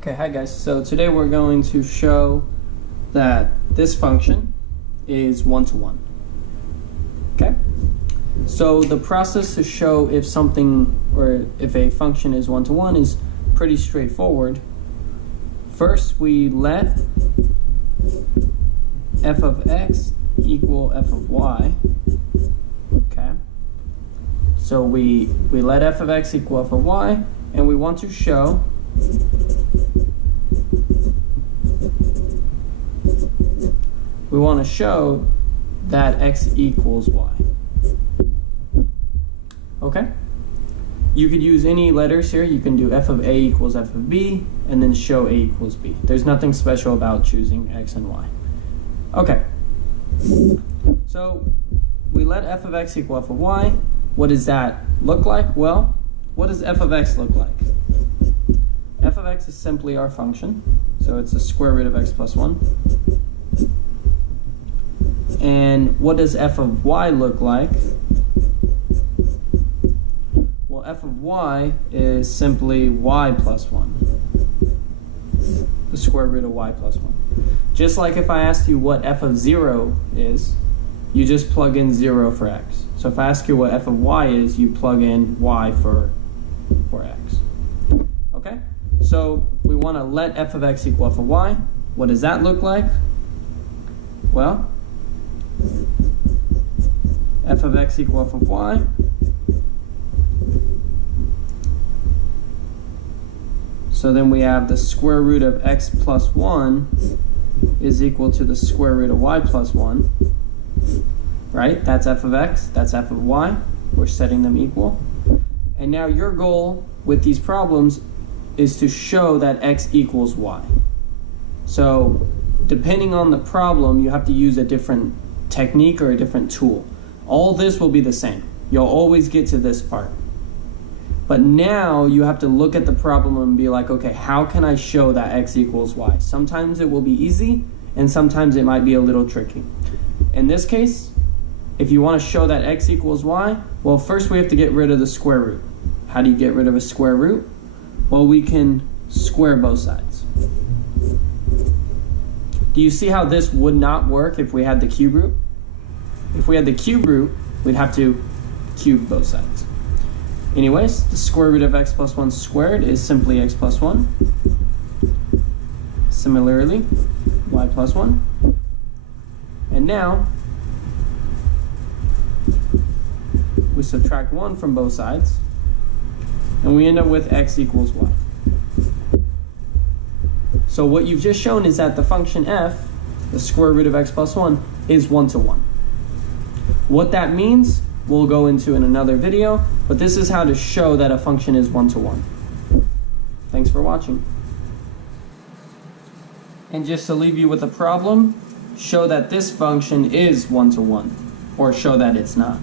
Okay, hi guys. So today we're going to show that this function is one-to-one. Okay? So the process to show if something or if a function is one-to-one is pretty straightforward. First, we let f of x equal f of y. Okay? So we let f of x equal f of y, and we want to show that x equals y. Okay? You could use any letters here. You can do f of a equals f of b, and then show a equals b. There's nothing special about choosing x and y. Okay. So we let f of x equal f of y. What does that look like? Well, what does f of x look like? F of x is simply our function. So it's the square root of x plus 1. And what does f of y look like? Well, f of y is simply y plus 1. The square root of y plus 1. Just like if I asked you what f of 0 is, you just plug in 0 for x. So if I ask you what f of y is, you plug in y for x. Okay? So we want to let f of x equal f of y. What does that look like? Well, f of x equal f of y so then we have the square root of x plus 1 is equal to the square root of y plus 1, right? That's f of x, that's f of y. We're setting them equal. And now your goal with these problems is to show that x equals y. So depending on the problem, you have to use a different technique or a different tool. All this will be the same. You'll always get to this part. But now you have to look at the problem and be like, okay, how can I show that x equals y? Sometimes it will be easy, and sometimes it might be a little tricky. In this case, if you want to show that x equals y, well, first we have to get rid of the square root. How do you get rid of a square root? Well, we can square both sides. Do you see how this would not work if we had the cube root? If we had the cube root, we'd have to cube both sides. Anyways, the square root of x plus 1 squared is simply x plus 1. Similarly, y plus 1. And now, we subtract 1 from both sides, and we end up with x equals y. So what you've just shown is that the function f, the square root of x plus 1, is one-to-one. What that means, we'll go into in another video, but this is how to show that a function is one-to-one. Thanks for watching. And just to leave you with a problem, show that this function is one-to-one, or show that it's not.